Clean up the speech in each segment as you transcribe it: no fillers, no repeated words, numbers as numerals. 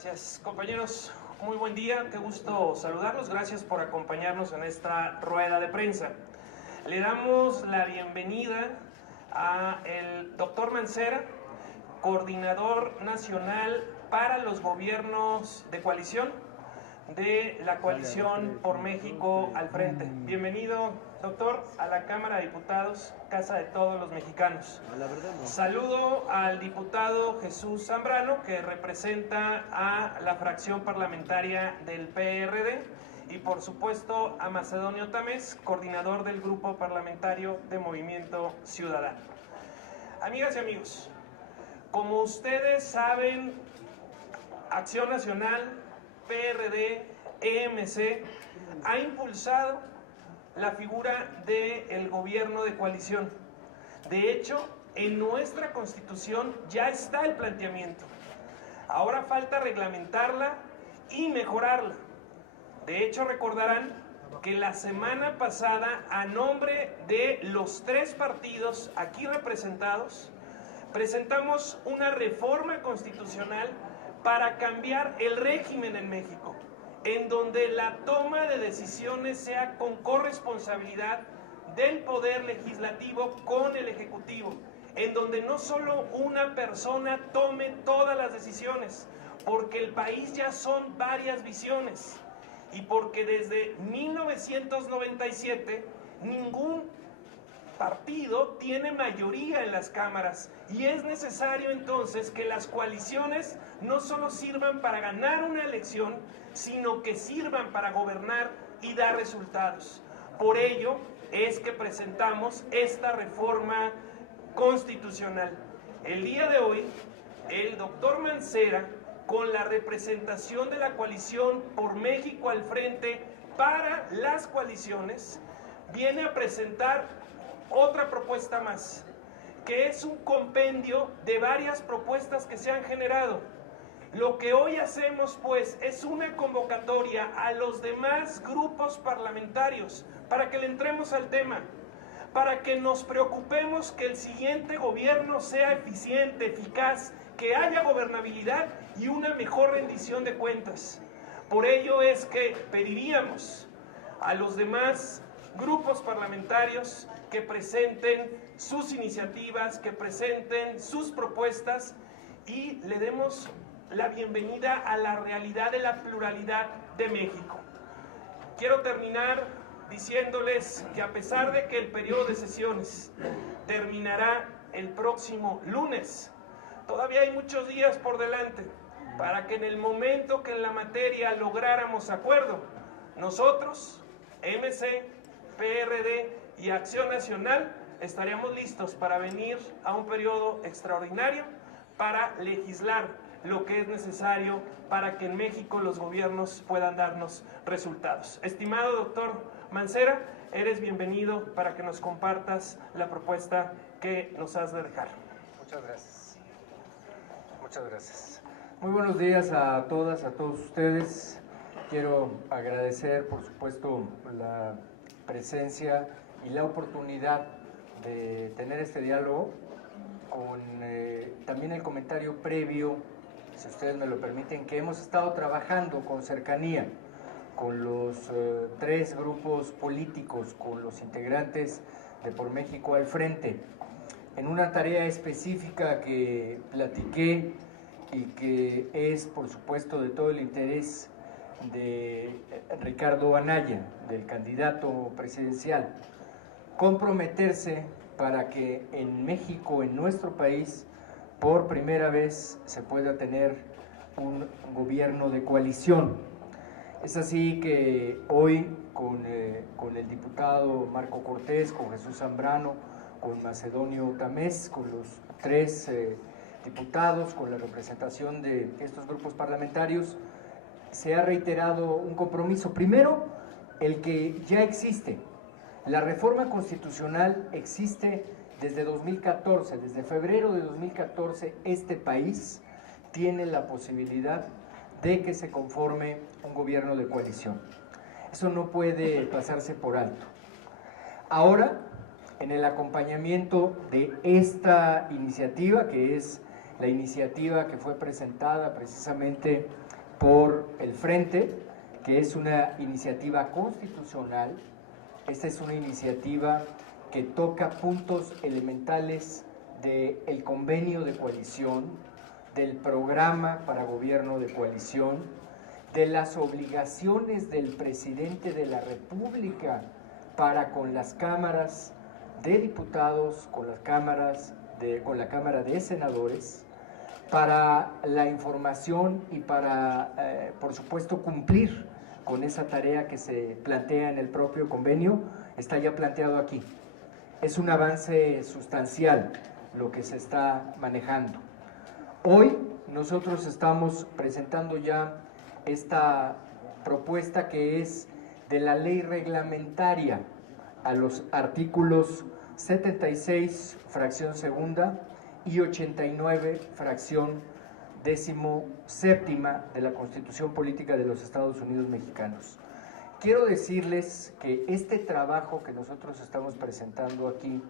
Gracias, compañeros. Muy buen día, qué gusto saludarlos. Gracias por acompañarnos en esta rueda de prensa. Le damos la bienvenida al doctor Mancera, coordinador nacional para los gobiernos de coalición de la Coalición por México al Frente. Bienvenido, doctor, a la Cámara de Diputados, casa de todos los mexicanos. Saludo al diputado Jesús Zambrano, que representa a la fracción parlamentaria del PRD, y por supuesto a Macedonio Tamés, coordinador del grupo parlamentario de Movimiento Ciudadano. Amigas y amigos, como ustedes saben, Acción Nacional, PRD, EMC, ha impulsado la figura del gobierno de coalición. De hecho, en nuestra Constitución ya está el planteamiento. Ahora falta reglamentarla y mejorarla. De hecho, recordarán que la semana pasada, a nombre de los tres partidos aquí representados, presentamos una reforma constitucional para cambiar el régimen en México, en donde la toma de decisiones sea con corresponsabilidad del Poder Legislativo con el Ejecutivo, en donde no solo una persona tome todas las decisiones, porque el país ya son varias visiones, y porque desde 1997 ningún partido tiene mayoría en las cámaras, y es necesario entonces que las coaliciones no solo sirvan para ganar una elección, sino que sirvan para gobernar y dar resultados. Por ello es que presentamos esta reforma constitucional. El día de hoy, el doctor Mancera, con la representación de la Coalición por México al Frente para las coaliciones, viene a presentar otra propuesta más, que es un compendio de varias propuestas que se han generado. Lo que hoy hacemos, pues, es una convocatoria a los demás grupos parlamentarios para que le entremos al tema, para que nos preocupemos que el siguiente gobierno sea eficiente, eficaz, que haya gobernabilidad y una mejor rendición de cuentas. Por ello es que pediríamos a los demás grupos parlamentarios que presenten sus iniciativas, que presenten sus propuestas y le demos la bienvenida a la realidad de la pluralidad de México. Quiero terminar diciéndoles que a pesar de que el periodo de sesiones terminará el próximo lunes, todavía hay muchos días por delante para que en el momento que en la materia lográramos acuerdo, nosotros, MC, PRD y Acción Nacional, estaríamos listos para venir a un periodo extraordinario para legislar lo que es necesario para que en México los gobiernos puedan darnos resultados. Estimado doctor Mancera, eres bienvenido para que nos compartas la propuesta que nos has de dejar. Muchas gracias. Muchas gracias. Muy buenos días a todas, a todos ustedes. Quiero agradecer, por supuesto, la presencia y la oportunidad de tener este diálogo con también el comentario previo, si ustedes me lo permiten, que hemos estado trabajando con cercanía con los tres grupos políticos, con los integrantes de Por México al Frente, en una tarea específica que platiqué y que es, por supuesto, de todo el interés de Ricardo Anaya, del candidato presidencial, comprometerse para que en México, en nuestro país, por primera vez se pueda tener un gobierno de coalición. Es así que hoy con el diputado Marco Cortés, con Jesús Zambrano, con Macedonio Tamés, con los tres diputados, con la representación de estos grupos parlamentarios, se ha reiterado un compromiso. Primero, el que ya existe. La reforma constitucional existe desde 2014, desde febrero de 2014, este país tiene la posibilidad de que se conforme un gobierno de coalición. Eso no puede pasarse por alto. Ahora, en el acompañamiento de esta iniciativa, que es la iniciativa que fue presentada precisamente por el Frente, que es una iniciativa constitucional. Esta es una iniciativa que toca puntos elementales del convenio de coalición, del programa para gobierno de coalición, de las obligaciones del presidente de la República para con las cámaras de diputados, con la Cámara de Senadores, para la información y para, por supuesto, cumplir con esa tarea que se plantea en el propio convenio. Está ya planteado aquí. Es un avance sustancial lo que se está manejando. Hoy nosotros estamos presentando ya esta propuesta que es de la ley reglamentaria a los artículos 76, fracción segunda, y 89, fracción 17ª de la Constitución Política de los Estados Unidos Mexicanos. Quiero decirles que este trabajo que nosotros estamos presentando aquí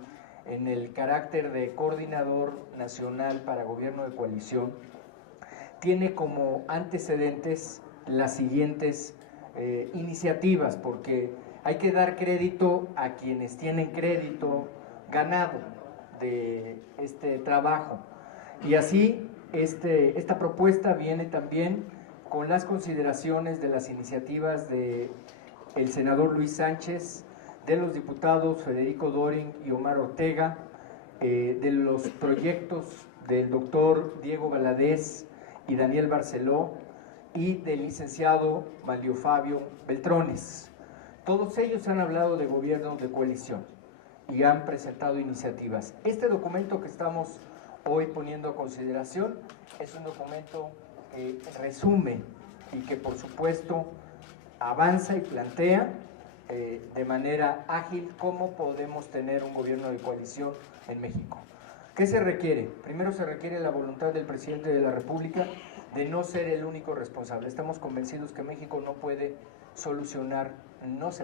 en el carácter de Coordinador Nacional para Gobierno de Coalición tiene como antecedentes las siguientes iniciativas, porque hay que dar crédito a quienes tienen crédito ganado de este trabajo. Y así esta propuesta viene también con las consideraciones de las iniciativas del senador Luis Sánchez, de los diputados Federico Dorin y Omar Ortega, de los proyectos del doctor Diego Valadez y Daniel Barceló, y del licenciado Mario Fabio Beltrones. Todos ellos han hablado de gobierno de coalición y han presentado iniciativas. Este documento que estamos hoy poniendo a consideración es un documento que resume y que por supuesto avanza y plantea de manera ágil cómo podemos tener un gobierno de coalición en México. ¿Qué se requiere? Primero se requiere la voluntad del presidente de la República de no ser el único responsable. Estamos convencidos que México no se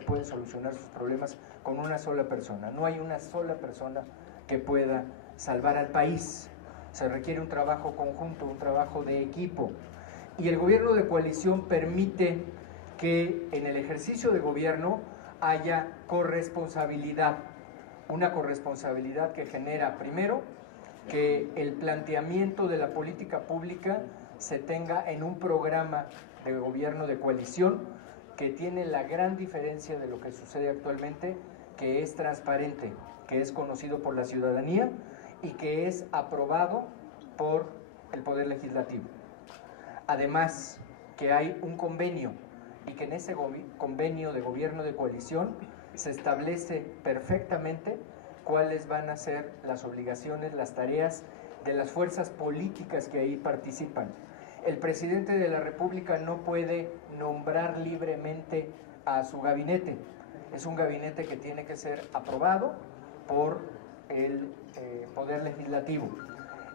puede solucionar sus problemas con una sola persona. No hay una sola persona que pueda salvar al país. Se requiere un trabajo conjunto, un trabajo de equipo. Y el gobierno de coalición permite que en el ejercicio de gobierno haya corresponsabilidad. Una corresponsabilidad que genera, primero, que el planteamiento de la política pública se tenga en un programa de gobierno de coalición que tiene la gran diferencia de lo que sucede actualmente, que es transparente, que es conocido por la ciudadanía y que es aprobado por el Poder Legislativo. Además, que hay un convenio y que en ese convenio de gobierno de coalición se establece perfectamente cuáles van a ser las obligaciones, las tareas de las fuerzas políticas que ahí participan. El presidente de la República no puede nombrar libremente a su gabinete. Es un gabinete que tiene que ser aprobado por el Poder Legislativo.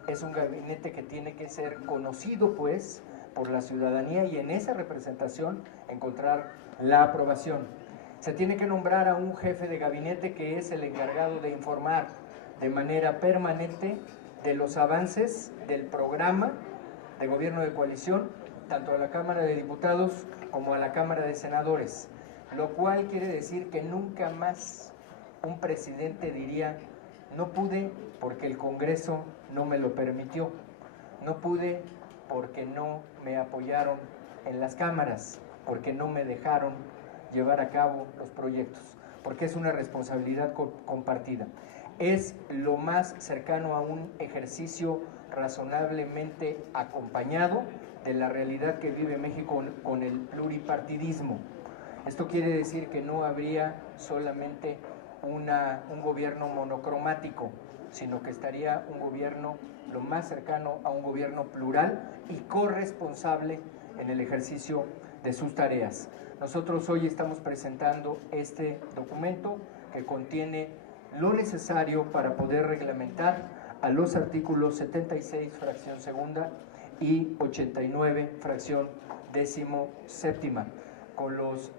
Es un gabinete que tiene que ser conocido, pues, por la ciudadanía y en esa representación encontrar la aprobación. Se tiene que nombrar a un jefe de gabinete que es el encargado de informar de manera permanente de los avances del programa de gobierno de coalición, tanto a la Cámara de Diputados como a la Cámara de Senadores, lo cual quiere decir que nunca más un presidente diría: no pude porque el Congreso no me lo permitió, no pude porque no me apoyaron en las cámaras, porque no me dejaron llevar a cabo los proyectos, porque es una responsabilidad compartida. Es lo más cercano a un ejercicio razonablemente acompañado de la realidad que vive México con el pluripartidismo. Esto quiere decir que no habría solamente un gobierno monocromático, sino que estaría un gobierno lo más cercano a un gobierno plural y corresponsable en el ejercicio de sus tareas. Nosotros hoy estamos presentando este documento que contiene lo necesario para poder reglamentar a los artículos 76, fracción segunda, y 89, fracción 17ª, con los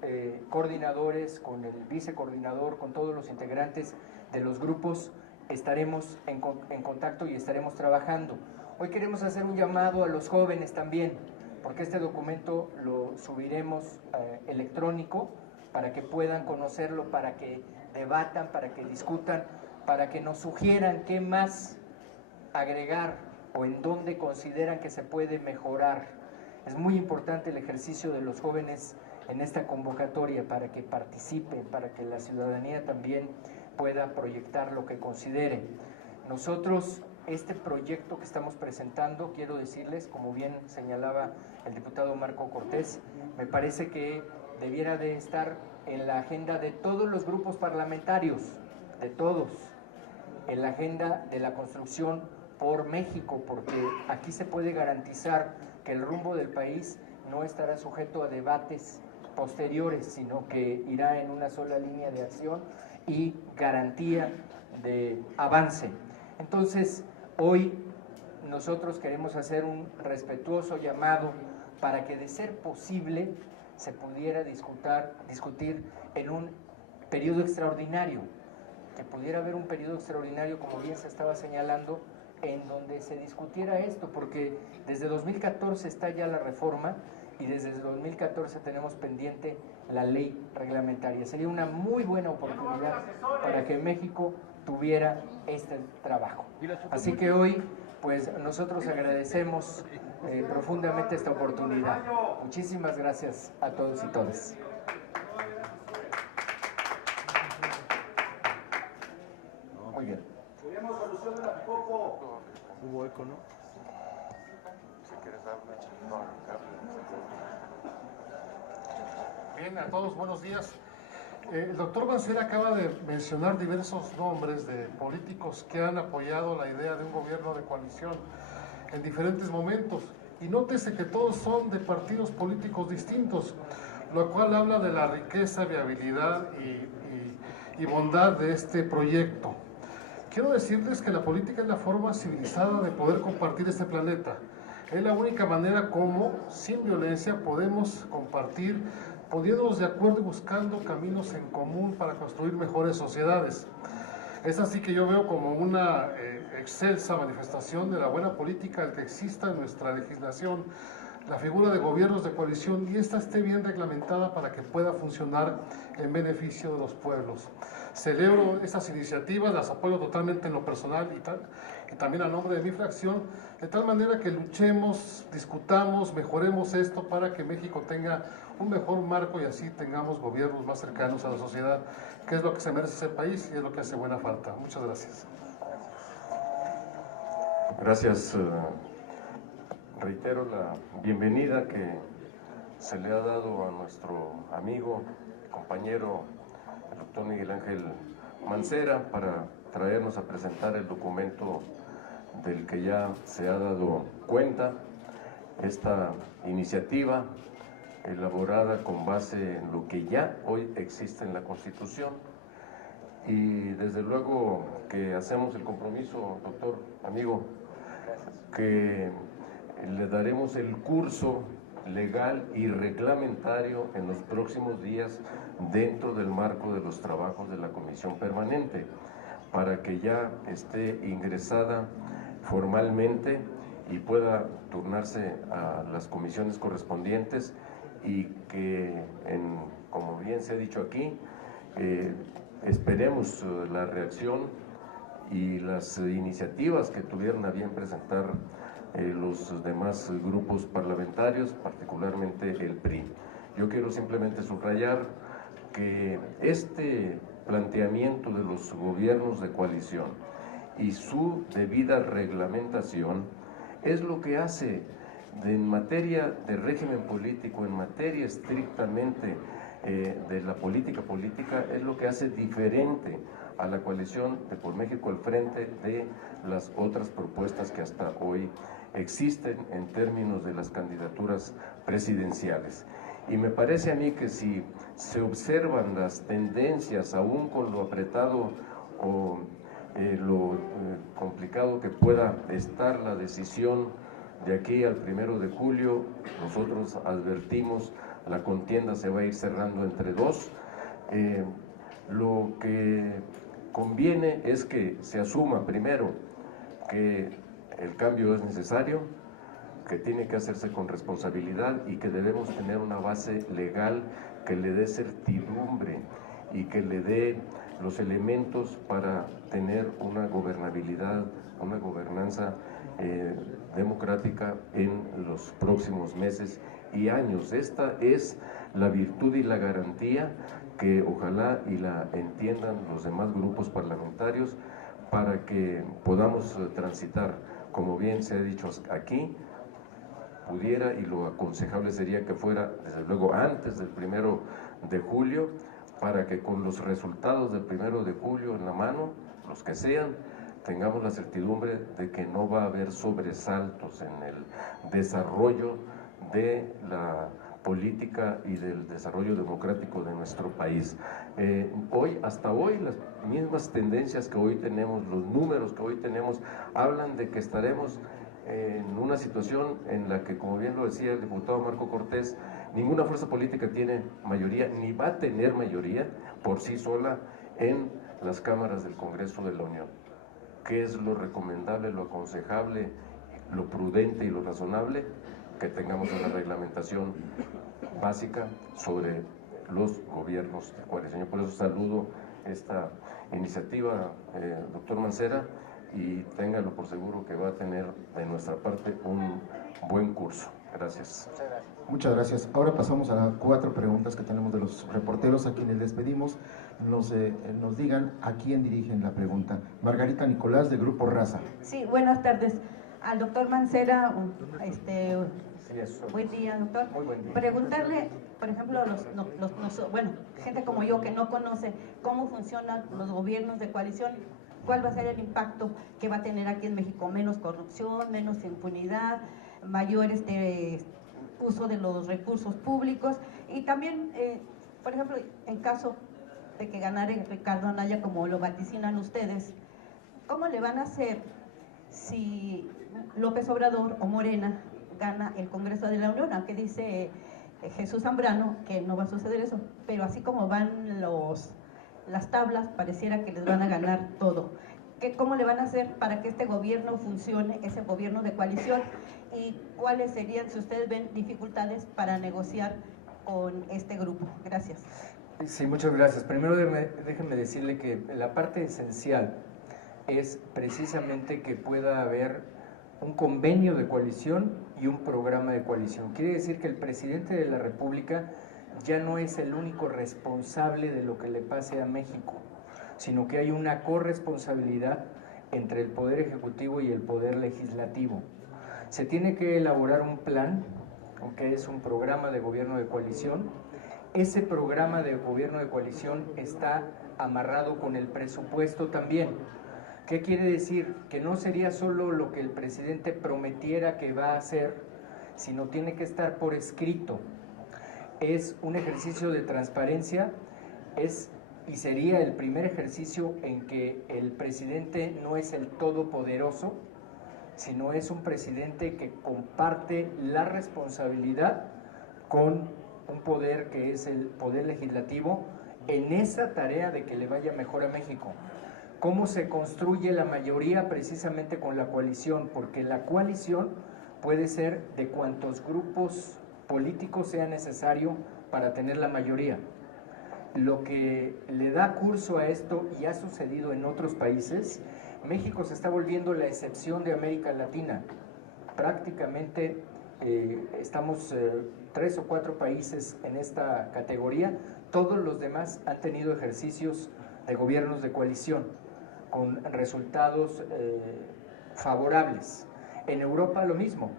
coordinadores, con el vicecoordinador, con todos los integrantes de los grupos. Estaremos en contacto y estaremos trabajando. Hoy queremos hacer un llamado a los jóvenes también, porque este documento lo subiremos electrónico para que puedan conocerlo, para que debatan, para que discutan, para que nos sugieran qué más agregar o en dónde consideran que se puede mejorar. Es muy importante el ejercicio de los jóvenes en esta convocatoria para que participen, para que la ciudadanía también pueda proyectar lo que considere. Nosotros, este proyecto que estamos presentando, quiero decirles, como bien señalaba el diputado Marco Cortés, me parece que debiera de estar en la agenda de todos los grupos parlamentarios, de todos, en la agenda de la construcción por México, porque aquí se puede garantizar que el rumbo del país no estará sujeto a debates posteriores, sino que irá en una sola línea de acción y garantía de avance. Entonces, hoy nosotros queremos hacer un respetuoso llamado para que, de ser posible, se pudiera discutir en un periodo extraordinario, que pudiera haber un periodo extraordinario, como bien se estaba señalando, en donde se discutiera esto, porque desde 2014 está ya la reforma y desde 2014 tenemos pendiente la ley reglamentaria. Sería una muy buena oportunidad para que México tuviera este trabajo. Así que hoy, pues nosotros agradecemos profundamente esta oportunidad. Muchísimas gracias a todos y todas. Muy bien. Queremos solución de la Popo. Hubo eco, ¿no? Bien, a todos buenos días. El doctor Mancera acaba de mencionar diversos nombres de políticos que han apoyado la idea de un gobierno de coalición en diferentes momentos. Y nótese que todos son de partidos políticos distintos, lo cual habla de la riqueza, viabilidad y bondad de este proyecto. Quiero decirles que la política es la forma civilizada de poder compartir este planeta. Es la única manera como, sin violencia, podemos compartir, poniéndonos de acuerdo y buscando caminos en común para construir mejores sociedades. Es así que yo veo como una excelsa manifestación de la buena política el que exista en nuestra legislación la figura de gobiernos de coalición y esta esté bien reglamentada para que pueda funcionar en beneficio de los pueblos. Celebro estas iniciativas, las apoyo totalmente en lo personal y también a nombre de mi fracción, de tal manera que luchemos, discutamos, mejoremos esto para que México tenga un mejor marco y así tengamos gobiernos más cercanos a la sociedad, que es lo que se merece ese país y es lo que hace buena falta. Muchas gracias. Gracias. Reitero la bienvenida que se le ha dado a nuestro amigo, compañero, el doctor Miguel Ángel Mancera, para traernos a presentar el documento del que ya se ha dado cuenta, esta iniciativa elaborada con base en lo que ya hoy existe en la Constitución. Y desde luego que hacemos el compromiso, doctor, amigo, que le daremos el curso legal y reglamentario en los próximos días dentro del marco de los trabajos de la Comisión Permanente, para que ya esté ingresada formalmente y pueda turnarse a las comisiones correspondientes y que, como bien se ha dicho aquí, esperemos la reacción y las iniciativas que tuvieron a bien presentar los demás grupos parlamentarios, particularmente el PRI. Yo quiero simplemente subrayar que este planteamiento de los gobiernos de coalición y su debida reglamentación es lo que hace en materia de régimen político, en materia estrictamente de la política, es lo que hace diferente a la coalición de Por México al Frente de las otras propuestas que hasta hoy existen en términos de las candidaturas presidenciales. Y me parece a mí que si se observan las tendencias, aún con lo apretado o lo complicado que pueda estar la decisión de aquí al 1 de julio, nosotros advertimos, la contienda se va a ir cerrando entre dos. Lo que conviene es que se asuma primero que el cambio es necesario, que tiene que hacerse con responsabilidad y que debemos tener una base legal que le dé certidumbre y que le dé los elementos para tener una gobernabilidad, una gobernanza democrática en los próximos meses y años. Esta es la virtud y la garantía que ojalá y la entiendan los demás grupos parlamentarios para que podamos transitar, como bien se ha dicho aquí, pudiera, y lo aconsejable sería que fuera desde luego antes del 1 de julio, para que con los resultados del 1 de julio en la mano, los que sean, tengamos la certidumbre de que no va a haber sobresaltos en el desarrollo de la política y del desarrollo democrático de nuestro país. Hasta hoy, las mismas tendencias que hoy tenemos, los números que hoy tenemos, hablan de que estaremos en una situación en la que, como bien lo decía el diputado Marco Cortés, ninguna fuerza política tiene mayoría, ni va a tener mayoría por sí sola en las cámaras del Congreso de la Unión. ¿Qué es lo recomendable, lo aconsejable, lo prudente y lo razonable? Que tengamos una reglamentación básica sobre los gobiernos de coalición. Yo por eso saludo esta iniciativa, doctor Mancera, y téngalo por seguro que va a tener de nuestra parte un buen curso. Gracias. Muchas gracias. Ahora pasamos a las 4 preguntas que tenemos de los reporteros, a quienes les pedimos nos digan a quién dirigen la pregunta. Margarita Nicolás, del Grupo Raza. Sí, buenas tardes. Al doctor Mancera, buen día, doctor. Muy buen día. Preguntarle, por ejemplo, gente como yo que no conoce cómo funcionan los gobiernos de coalición, ¿cuál va a ser el impacto que va a tener aquí en México? Menos corrupción, menos impunidad, mayor uso de los recursos públicos y también, por ejemplo, en caso de que ganara Ricardo Anaya, como lo vaticinan ustedes, ¿cómo le van a hacer si López Obrador o Morena gana el Congreso de la Unión? Aunque dice Jesús Zambrano que no va a suceder eso, pero así como van las tablas, pareciera que les van a ganar todo. ¿Cómo le van a hacer para que este gobierno funcione, ese gobierno de coalición? ¿Y cuáles serían, si ustedes ven, dificultades para negociar con este grupo? Gracias. Sí, muchas gracias. Primero déjenme decirle que la parte esencial es precisamente que pueda haber un convenio de coalición y un programa de coalición. Quiere decir que el presidente de la República ya no es el único responsable de lo que le pase a México, sino que hay una corresponsabilidad entre el Poder Ejecutivo y el Poder Legislativo. Se tiene que elaborar un plan, que es un programa de gobierno de coalición. Ese programa de gobierno de coalición está amarrado con el presupuesto también. ¿Qué quiere decir? Que no sería solo lo que el presidente prometiera que va a hacer, sino tiene que estar por escrito. Es un ejercicio de transparencia, y sería el primer ejercicio en que el presidente no es el todopoderoso, sino es un presidente que comparte la responsabilidad con un poder que es el poder legislativo en esa tarea de que le vaya mejor a México. ¿Cómo se construye la mayoría? Precisamente con la coalición, porque la coalición puede ser de cuantos grupos políticos sea necesario para tener la mayoría. Lo que le da curso a esto, y ha sucedido en otros países, México se está volviendo la excepción de América Latina. Prácticamente estamos 3 o 4 países en esta categoría. Todos los demás han tenido ejercicios de gobiernos de coalición con resultados favorables. En Europa lo mismo,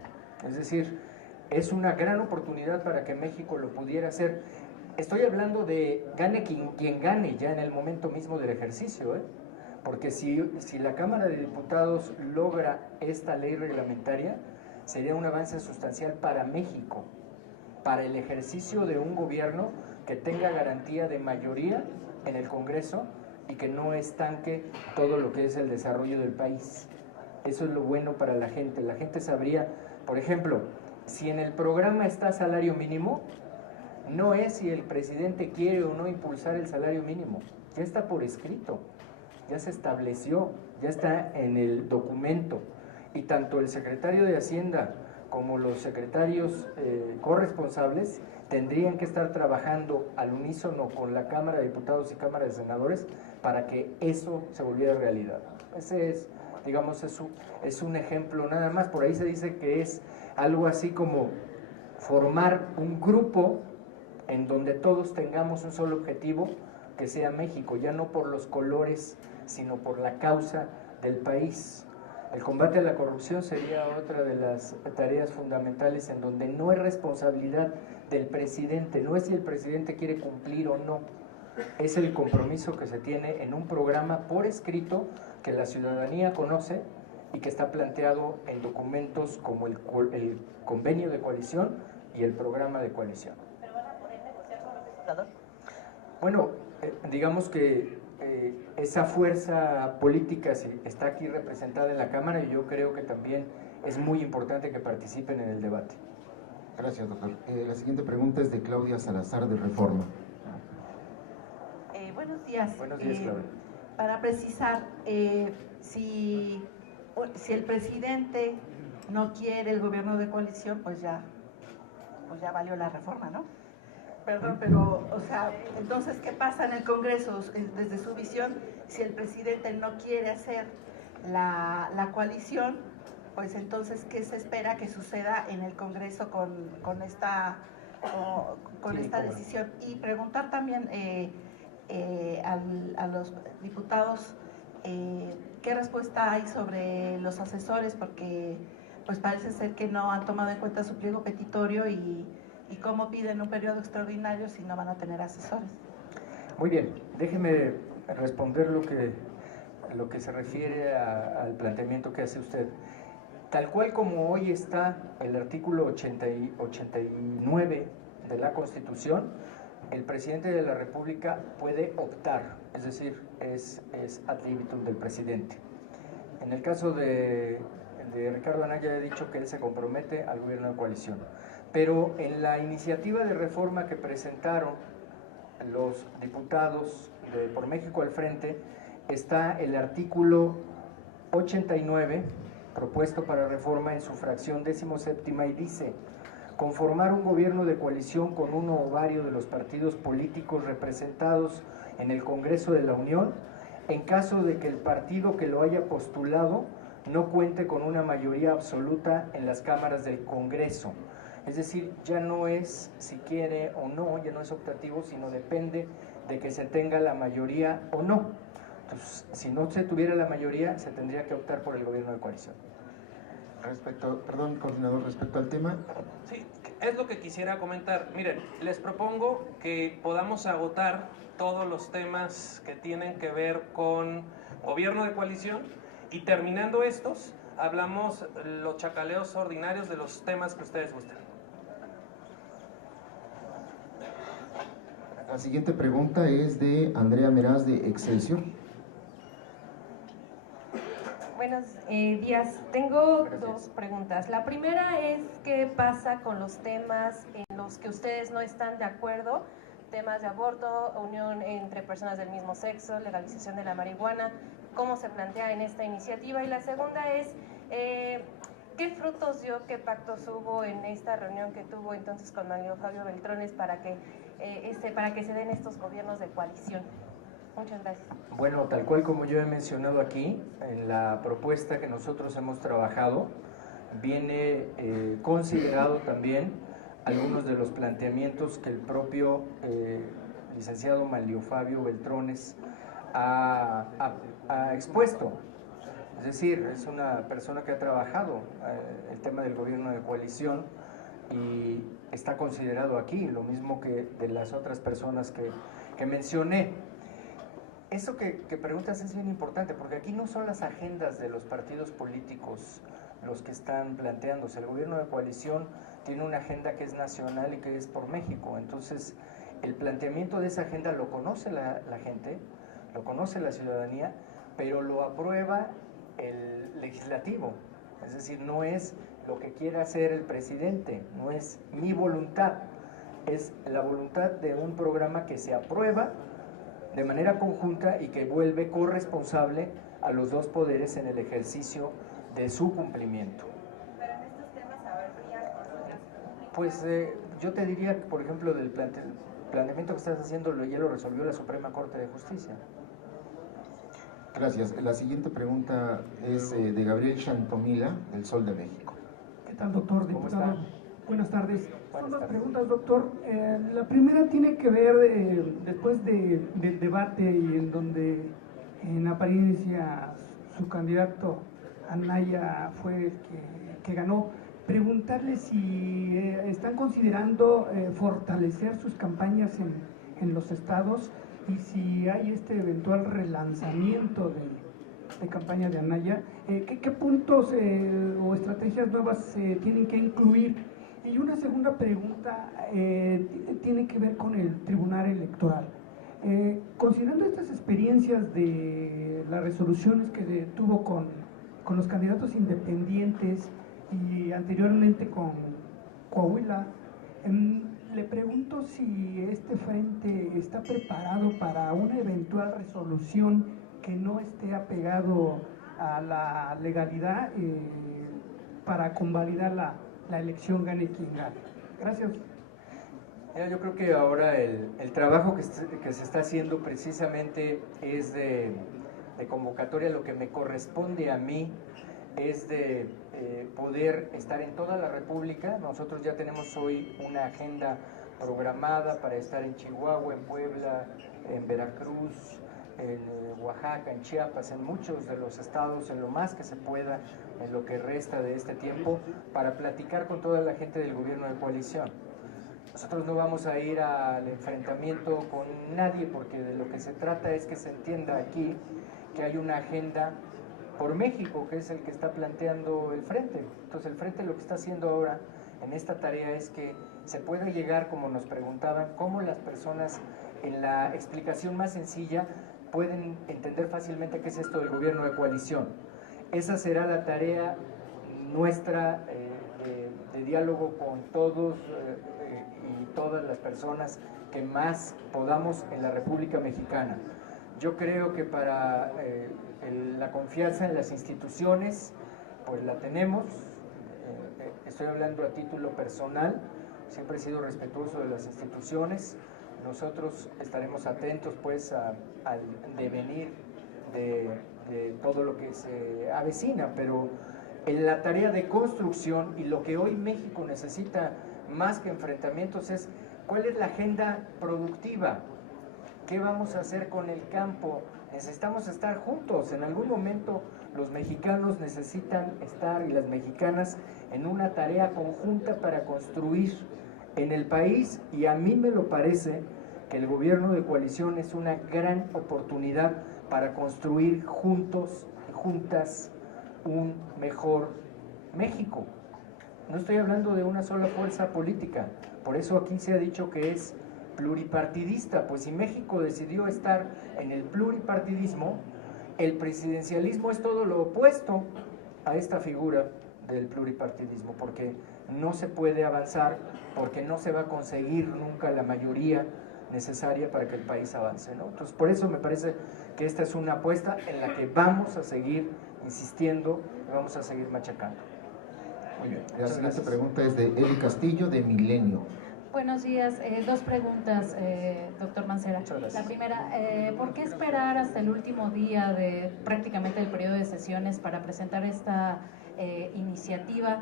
es decir, es una gran oportunidad para que México lo pudiera hacer. Estoy hablando de gane quien gane ya en el momento mismo del ejercicio, porque si la Cámara de Diputados logra esta ley reglamentaria, sería un avance sustancial para México, para el ejercicio de un gobierno que tenga garantía de mayoría en el Congreso y que no estanque todo lo que es el desarrollo del país. Eso es lo bueno para la gente. La gente sabría, por ejemplo, si en el programa está salario mínimo, no es si el presidente quiere o no impulsar el salario mínimo, ya está por escrito, ya se estableció, ya está en el documento, y tanto el secretario de Hacienda como los secretarios corresponsables tendrían que estar trabajando al unísono con la Cámara de Diputados y Cámara de Senadores para que eso se volviera realidad. Ese es, digamos, es un ejemplo nada más. Por ahí se dice que es algo así como formar un grupo en donde todos tengamos un solo objetivo, que sea México, ya no por los colores, sino por la causa del país. El combate a la corrupción sería otra de las tareas fundamentales en donde no es responsabilidad del presidente, no es si el presidente quiere cumplir o no, es el compromiso que se tiene en un programa por escrito que la ciudadanía conoce y que está planteado en documentos como el convenio de coalición y el programa de coalición. ¿Pero van a poder negociar con los diputados? Bueno, digamos que esa fuerza política está aquí representada en la Cámara y yo creo que también es muy importante que participen en el debate. Gracias, doctor. La siguiente pregunta es de Claudia Salazar, de Reforma. Buenos días. Buenos días, Claudia. Para precisar, si el presidente no quiere el gobierno de coalición, pues ya valió la reforma, ¿no? Perdón, pero, o sea, entonces, ¿qué pasa en el Congreso? Desde su visión, si el presidente no quiere hacer la coalición, pues entonces, ¿qué se espera que suceda en el Congreso con esta decisión? Y preguntar también a los diputados qué respuesta hay sobre los asesores, porque pues parece ser que no han tomado en cuenta su pliego petitorio y cómo piden un periodo extraordinario si no van a tener asesores. Muy bien, déjeme responder lo que se refiere al planteamiento que hace usted. Tal cual como hoy está el artículo 89 de la Constitución, el presidente de la República puede optar, es decir, es ad libitum del presidente. En el caso de Ricardo Anaya, he dicho que él se compromete al gobierno de coalición. Pero en la iniciativa de reforma que presentaron los diputados de Por México al Frente está el artículo 89 propuesto para reforma en su fracción 17ª y dice: conformar un gobierno de coalición con uno o varios de los partidos políticos representados en el Congreso de la Unión en caso de que el partido que lo haya postulado no cuente con una mayoría absoluta en las cámaras del Congreso. Es decir, ya no es si quiere o no, ya no es optativo, sino depende de que se tenga la mayoría o no. Entonces, si no se tuviera la mayoría, se tendría que optar por el gobierno de coalición. Perdón, coordinador, respecto al tema. Sí, es lo que quisiera comentar. Miren, les propongo que podamos agotar todos los temas que tienen que ver con gobierno de coalición y terminando estos, hablamos los chacaleos ordinarios de los temas que ustedes gusten. La siguiente pregunta es de Andrea Meraz, de Excelsior. Buenos días. Tengo dos preguntas. La primera es qué pasa con los temas en los que ustedes no están de acuerdo, temas de aborto, unión entre personas del mismo sexo, legalización de la marihuana, cómo se plantea en esta iniciativa. Y la segunda es qué frutos dio, qué pactos hubo en esta reunión que tuvo entonces con Mario Fabio Beltrones para que se den estos gobiernos de coalición. Muchas gracias. Bueno, tal cual como yo he mencionado aquí, en la propuesta que nosotros hemos trabajado, viene considerado también algunos de los planteamientos que el propio licenciado Mario Fabio Beltrones ha expuesto. Es decir, es una persona que ha trabajado el tema del gobierno de coalición y está considerado aquí, lo mismo que de las otras personas que mencioné. Eso que preguntas es bien importante, porque aquí no son las agendas de los partidos políticos los que están planteándose. El gobierno de coalición tiene una agenda que es nacional y que es por México. Entonces, el planteamiento de esa agenda lo conoce la gente, lo conoce la ciudadanía, pero lo aprueba el legislativo. Es decir, no es lo que quiera hacer el presidente, no es mi voluntad, es la voluntad de un programa que se aprueba de manera conjunta y que vuelve corresponsable a los dos poderes en el ejercicio de su cumplimiento. Pero en estos temas, a ver, Pues yo te diría que, por ejemplo, del planteamiento que estás haciendo ya lo resolvió la Suprema Corte de Justicia. Gracias. La siguiente pregunta es de Gabriel Chantomila, del Sol de México. ¿Qué tal, doctor? ¿Cómo Diputado? está? Buenas tardes. Buenas Son dos tardes. preguntas, doctor. La primera tiene que ver, después del debate y en donde en apariencia su candidato Anaya fue el que ganó, preguntarle si están considerando fortalecer sus campañas en los estados y si hay este eventual relanzamiento de campaña de Anaya, ¿qué puntos o estrategias nuevas se tienen que incluir? Y una segunda pregunta tiene que ver con el Tribunal Electoral. Considerando estas experiencias de las resoluciones que tuvo con los candidatos independientes y anteriormente con Coahuila, le pregunto si este frente está preparado para una eventual resolución que no esté apegado a la legalidad para convalidar la elección, gane quien gane. Gracias. Mira, yo creo que ahora el trabajo que se está haciendo precisamente es de convocatoria. Lo que me corresponde a mí es de poder estar en toda la República. Nosotros ya tenemos hoy una agenda programada para estar en Chihuahua, en Puebla, en Veracruz, en Oaxaca, en Chiapas, en muchos de los estados, en lo más que se pueda, en lo que resta de este tiempo, para platicar con toda la gente del gobierno de coalición. Nosotros no vamos a ir al enfrentamiento con nadie, porque de lo que se trata es que se entienda aquí que hay una agenda por México, que es el que está planteando el Frente. Entonces el Frente lo que está haciendo ahora en esta tarea es que se pueda llegar, como nos preguntaban, cómo las personas en la explicación más sencilla pueden entender fácilmente qué es esto del gobierno de coalición. Esa será la tarea nuestra de diálogo con todos y todas las personas que más podamos en la República Mexicana. Yo creo que para la confianza en las instituciones, pues la tenemos. Estoy hablando a título personal, siempre he sido respetuoso de las instituciones. Nosotros estaremos atentos pues al devenir de todo lo que se avecina, pero en la tarea de construcción y lo que hoy México necesita más que enfrentamientos es cuál es la agenda productiva, qué vamos a hacer con el campo. Necesitamos estar juntos. En algún momento los mexicanos necesitan estar, y las mexicanas, en una tarea conjunta para construir en el país, y a mí me lo parece que el gobierno de coalición es una gran oportunidad para construir juntos y juntas un mejor México. No estoy hablando de una sola fuerza política, por eso aquí se ha dicho que es pluripartidista. Pues si México decidió estar en el pluripartidismo, el presidencialismo es todo lo opuesto a esta figura del pluripartidismo, porque no se puede avanzar, porque no se va a conseguir nunca la mayoría necesaria para que el país avance, ¿no? Entonces, por eso me parece que esta es una apuesta en la que vamos a seguir insistiendo y vamos a seguir machacando. Muy bien. La siguiente pregunta es de Eli Castillo, de Milenio. Buenos días. Dos preguntas, doctor Mancera. La primera, ¿por qué esperar hasta el último día de prácticamente el periodo de sesiones para presentar esta iniciativa?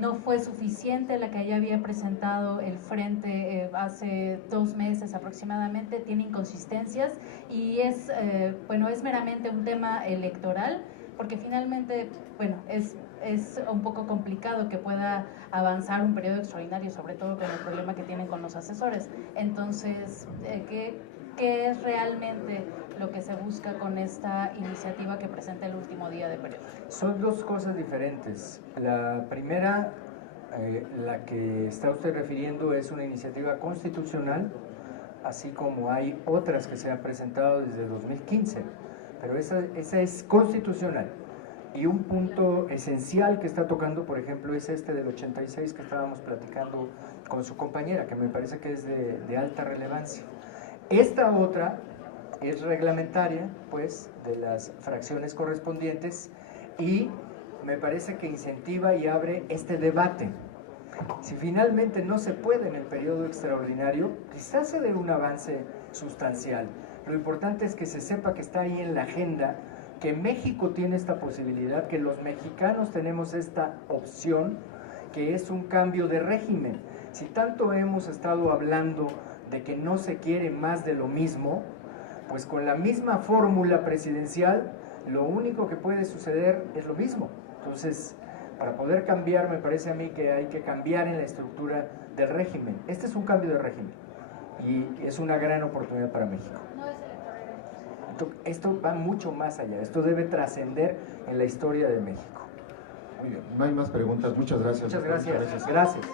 ¿No fue suficiente la que ya había presentado el Frente hace 2 meses aproximadamente? ¿Tiene inconsistencias? Y es meramente un tema electoral, porque finalmente, es un poco complicado que pueda avanzar un periodo extraordinario, sobre todo con el problema que tienen con los asesores. Entonces, ¿qué es realmente lo que se busca con esta iniciativa que presenta el último día de periodo? Son dos cosas diferentes. La primera, la que está usted refiriendo, es una iniciativa constitucional, así como hay otras que se han presentado desde 2015, pero esa es constitucional. Y un punto esencial que está tocando, por ejemplo, es este del 86 que estábamos platicando con su compañera, que me parece que es de alta relevancia. Esta otra es reglamentaria, pues, de las fracciones correspondientes, y me parece que incentiva y abre este debate. Si finalmente no se puede en el periodo extraordinario, quizás se dé un avance sustancial. Lo importante es que se sepa que está ahí en la agenda, que México tiene esta posibilidad, que los mexicanos tenemos esta opción, que es un cambio de régimen. Si tanto hemos estado hablando de que no se quiere más de lo mismo, pues con la misma fórmula presidencial, lo único que puede suceder es lo mismo. Entonces, para poder cambiar, me parece a mí que hay que cambiar en la estructura del régimen. Este es un cambio de régimen y es una gran oportunidad para México. Esto va mucho más allá, esto debe trascender en la historia de México. Muy bien, no hay más preguntas, muchas gracias. Muchas gracias. Gracias.